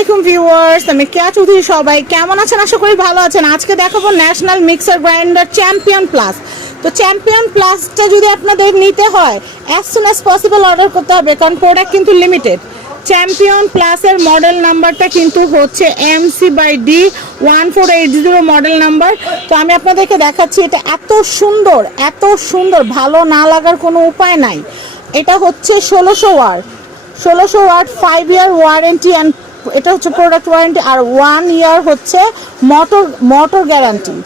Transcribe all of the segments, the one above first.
আলাইকুম ভিউয়ার্স, আমি কেয়া চৌধুরী সবাই কেমন আছেন? আশা করি ভালো আছেন। আজকে দেখাবো national mixer grinder champion plus. তো চ্যাম্পিয়ন প্লাসটা যদি আপনাদের নিতে হয় as soon as possible order করতে হবে, কারণ প্রোডাক্ট কিন্তু লিমিটেড চ্যাম্পিয়ন প্লাসের মডেল নাম্বারটা কিন্তু হচ্ছে M C by D one four eight zero model number তো আমি আপনাদেরকে দেখাচ্ছি, এটা এত সুন্দর এত সুন্দর, ভালো না লাগার কোনো উপায় নাই। এটা হচ্ছে ষোলোশো ওয়ার্ড ষোলোশো watt five year warranty and এটা হচ্ছে প্রোডাক্ট ওয়ারেন্টি আর ওয়ান ইয়ার হচ্ছে motor motor guarantee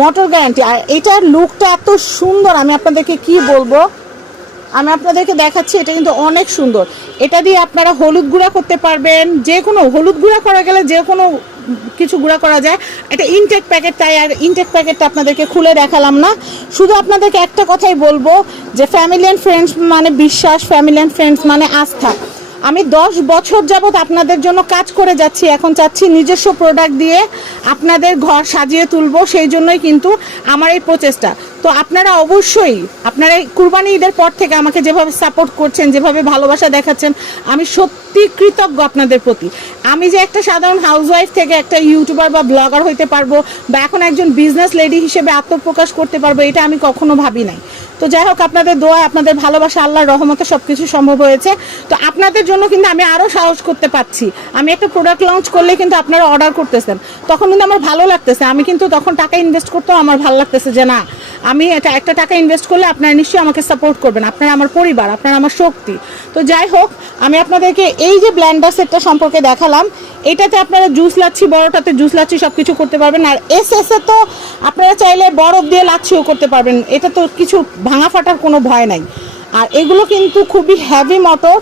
motor guarantee আর এটার লুকটা এত সুন্দর, আমি আপনাদেরকে কি বলব? আমি আপনাদেরকে দেখাচ্ছি, এটা কিন্তু অনেক সুন্দর। এটা দিয়ে আপনারা হলুদ গুঁড়া করতে পারবেন, যে কোনো হলুদ গুঁড়া করা গেলে যে কোনো কিছু গুঁড়া করা যায়। এটা ইনটেক প্যাকেট তাই আর ইনটেক প্যাকেটটা আপনাদেরকে খুলে দেখালাম না। শুধু আপনাদেরকে একটা কথাই বলব, যে ফ্যামিলি অ্যান্ড ফ্রেন্ডস মানে বিশ্বাস ফ্যামিলি অ্যান্ড ফ্রেন্ডস মানে আস্থা। আমি দশ বছর যাবৎ আপনাদের জন্য কাজ করে যাচ্ছি। এখন চাচ্ছি নিজস্ব প্রোডাক্ট দিয়ে আপনাদের ঘর সাজিয়ে তুলবো, সেই জন্যই কিন্তু আমার এই প্রচেষ্টা। তো আপনারা অবশ্যই, আপনারা কুরবানি ঈদের পর থেকে আমাকে যেভাবে সাপোর্ট করছেন, যেভাবে ভালোবাসা দেখাচ্ছেন, আমি সত্যি কৃতজ্ঞ আপনাদের প্রতি। আমি যে একটা সাধারণ হাউসওয়াইফ থেকে একটা ইউটিউবার বা ব্লগার হইতে পারব, বা এখন একজন বিজনেস লেডি হিসেবে আত্মপ্রকাশ করতে পারব, এটা আমি কখনো ভাবি নাই। তো যাই হোক, আপনাদের দোয়া, আপনাদের ভালোবাসা, আল্লাহর রহমতে সব কিছু সম্ভব হয়েছে। তো আপনাদের জন্য কিন্তু আমি আরও সাহস করতে পারছি। আমি একটা প্রোডাক্ট লঞ্চ করলে কিন্তু আপনারা অর্ডার করতেছেন। তখন কিন্তু আমার ভালো লাগতেছে। আমি কিন্তু তখন টাকা ইনভেস্ট করতেও আমার ভালো লাগতেছে যে না আমি এটা একটা টাকা ইনভেস্ট করলে আপনারা নিশ্চয়ই আমাকে সাপোর্ট করবেন। আপনারা আমার পরিবার, আপনারা আমার শক্তি। তো যাই হোক, আমি আপনাদেরকে এই যে ব্ল্যান্ডার সেটটা সম্পর্কে দেখালাম, এটাতে আপনারা জুস লাচ্ছি, বড়টাতে জুস লাচ্ছি সব কিছু করতে পারবেন। আর এস এস তো আপনারা চাইলে বরফ দিয়ে লাচ্ছিও করতে পারবেন। এটা তো কিছু ভাঙা ফাটার কোনো ভয় নাই। আর এগুলো কিন্তু খুবই হ্যাভি মোটর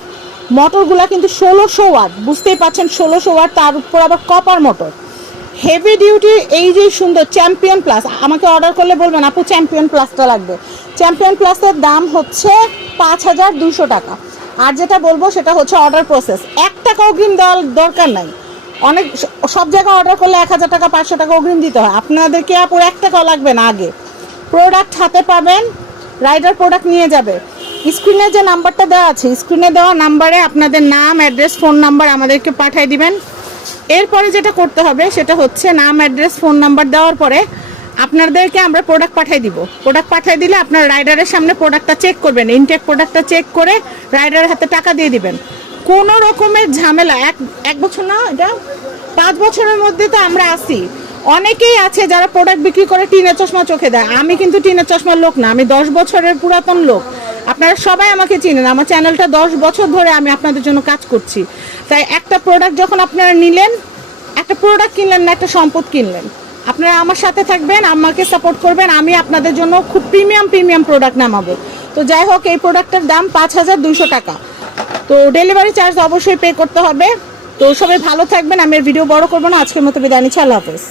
মোটরগুলা কিন্তু ষোলোশো ওয়াট বুঝতেই পাচ্ছেন ষোলোশো ওয়াট তার উপর আবার কপার মোটর হেভি ডিউটি এই যে সুন্দর চ্যাম্পিয়ন প্লাস আমাকে অর্ডার করলে বলবেন, আপু চ্যাম্পিয়ন প্লাসটা লাগবে। চ্যাম্পিয়ন প্লাসের দাম হচ্ছে পাঁচ হাজার দুশো টাকা। আর যেটা বলব, সেটা হচ্ছে অর্ডার প্রসেস এক টাকা অগ্রিম দেওয়ার দরকার নাই। অনেক, সব জায়গায় অর্ডার করলে এক হাজার টাকা, পাঁচশো টাকা অগ্রিম দিতে হয়। আপনাদেরকে আপুর এক টাকাও লাগবে না আগে। প্রোডাক্ট হাতে পাবেন রাইডার প্রোডাক্ট নিয়ে যাবে। স্ক্রিনে যে নাম্বারটা দেওয়া আছে স্ক্রিনে দেওয়া নাম্বারে আপনাদের নাম অ্যাড্রেস ফোন নাম্বার আমাদেরকে পাঠিয়ে দিবেন। এরপরে যেটা করতে হবে, সেটা হচ্ছে নাম অ্যাড্রেস ফোন নাম্বার দেওয়ার পরে আপনাদেরকে আমরা প্রোডাক্ট পাঠিয়ে দিব। প্রোডাক্ট পাঠিয়ে দিলে আপনার রাইডারের সামনে প্রোডাক্টটা চেক করবেন ইনটেক প্রোডাক্টটা চেক করে রাইডারের হাতে টাকা দিয়ে দিবেন। কোনো রকমের ঝামেলা, এক এক বছর না, এটা পাঁচ বছরের মধ্যে তো আমরা আসি অনেকেই আছে যারা প্রোডাক্ট বিক্রি করে টিনের চশমা চোখে দেয়। আমি কিন্তু টিনের চশমার লোক না, আমি দশ বছরের পুরাতন লোক। আপনারা সবাই আমাকে চিনেন। আমার চ্যানেলটা দশ বছর ধরে আমি আপনাদের জন্য কাজ করছি। তাই একটা প্রোডাক্ট যখন আপনারা নিলেন, একটা প্রোডাক্ট কিনলেন না, একটা সম্পদ কিনলেন। আপনারা আমার সাথে থাকবেন, আমাকে সাপোর্ট করবেন, আমি আপনাদের জন্য খুব প্রিমিয়াম প্রিমিয়াম প্রোডাক্ট নামাবো। তো যাই হোক, এই প্রোডাক্টের দাম পাঁচ হাজার দুইশো টাকা। তো ডেলিভারি চার্জ অবশ্যই পে করতে হবে। তো সবাই ভালো থাকবেন, আমি ভিডিও বড় করব না। আজকের মতো বিদায় নিচ্ছি, আল্লাহ হাফেজ।